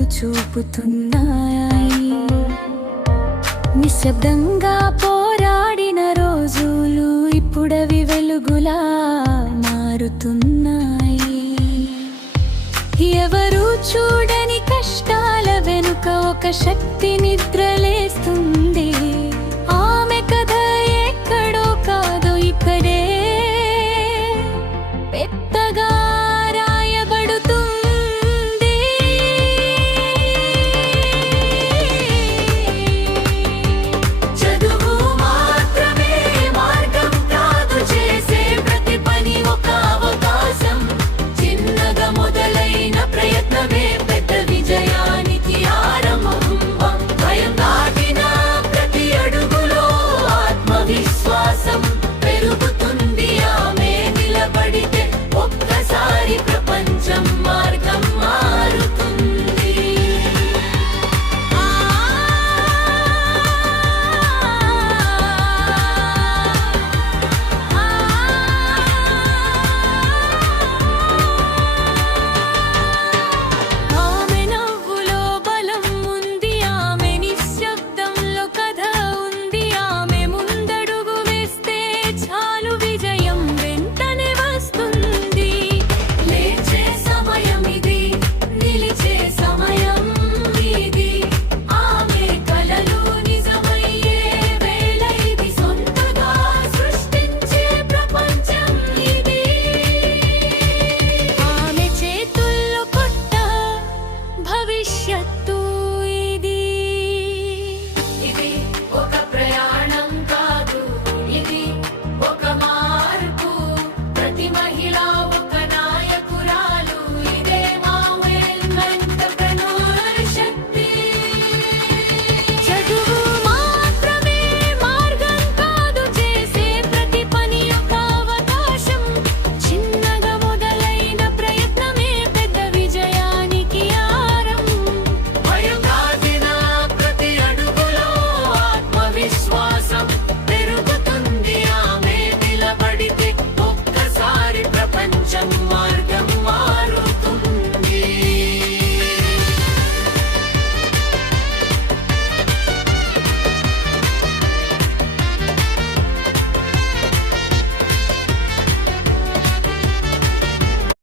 వెలుగులు చూపుతున్నాయి. నిశ్శబ్దంగా పోరాడిన రోజులు ఇప్పుడవి వెలుగులా మారుతున్నాయి. ఎవరు చూడని కష్టాల వెనుక ఒక శక్తి నిద్రలేస్తుంది. ఆమె కథ ఎక్కడో కాదో ఇక్కడే పెద్దగా రాయబడుతుంది. చదువు మాత్రమే మార్గం కాదు, చేసే ప్రతి పని ఒక అవకాశం. చిన్నగా మొదలైన ప్రయత్నమే పెద్ద విజయానికి ఆరంభం. భయం దాటిన ప్రతి అడుగులో ఆత్మవిశ్వాసం పెరుగుతుంది. ఆమె నిలబడితే ఒక్కసారి ప్రపంచం మార్గం మారుతుంది. ఆమె నవ్వులో బలం ఉంది, ఆమె నిశ్శబ్దంలో కథ ఉంది. ఆమె ముందడుగు వేస్తే చాలు, విజయం వెంటనే వస్తుంది. లేచే సమయం ఇది, నిలిచే సమయం ఇది. ఆమె కలలు నిజమయ్యే వేళ ఇది. సొంతగా సృష్టించే ప్రపంచం ఇది. ఆమె చేతుల్లో కొత్త భవిష్యత్తు